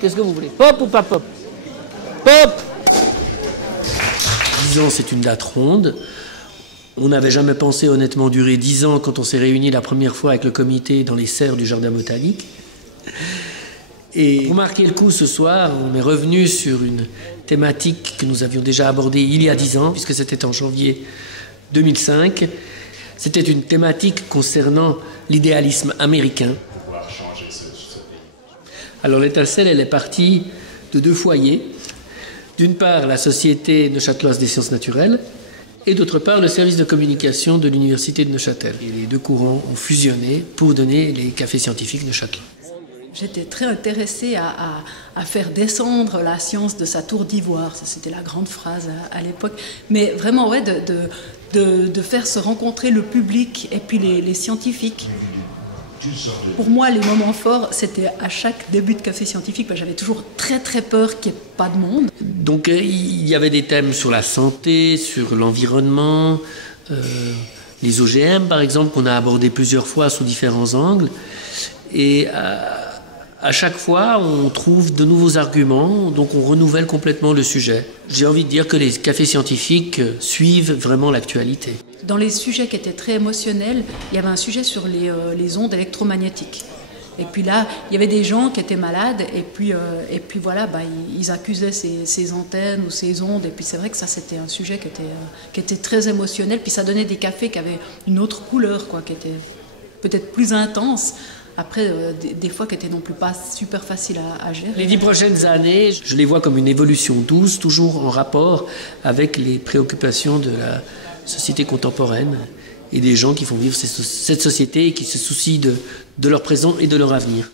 Qu'est-ce que vous voulez? Pop ou pas pop? Pop! 10 ans, c'est une date ronde. On n'avait jamais pensé honnêtement durer 10 ans quand on s'est réunis la première fois avec le comité dans les serres du jardin botanique. Et pour marquer le coup ce soir, on est revenu sur une thématique que nous avions déjà abordée il y a 10 ans, puisque c'était en janvier 2005. C'était une thématique concernant l'idéalisme américain. Alors l'étincelle, elle est partie de 2 foyers. D'une part, la Société neuchâteloise des sciences naturelles, et d'autre part, le service de communication de l'Université de Neuchâtel. Et les 2 courants ont fusionné pour donner les cafés scientifiques Neuchâtel. J'étais très intéressée à faire descendre la science de sa tour d'ivoire. Ça, c'était la grande phrase à l'époque. Mais vraiment, ouais, de faire se rencontrer le public et puis les scientifiques. Pour moi, les moments forts, c'était à chaque début de café scientifique. J'avais toujours très très peur qu'il n'y ait pas de monde. Donc il y avait des thèmes sur la santé, sur l'environnement, les OGM par exemple, qu'on a abordé plusieurs fois sous différents angles. Et à chaque fois, on trouve de nouveaux arguments, donc on renouvelle complètement le sujet. J'ai envie de dire que les cafés scientifiques suivent vraiment l'actualité. Dans les sujets qui étaient très émotionnels, il y avait un sujet sur les ondes électromagnétiques. Et puis là, il y avait des gens qui étaient malades, et puis voilà, ils accusaient ces antennes ou ces ondes. Et puis c'est vrai que ça, c'était un sujet qui était très émotionnel. Puis ça donnait des cafés qui avaient une autre couleur, quoi, qui était peut-être plus intense. Après, des fois qui n'étaient non plus pas super faciles à gérer. Les 10 prochaines années, je les vois comme une évolution douce, toujours en rapport avec les préoccupations de la société contemporaine et des gens qui font vivre cette société et qui se soucient de leur présent et de leur avenir.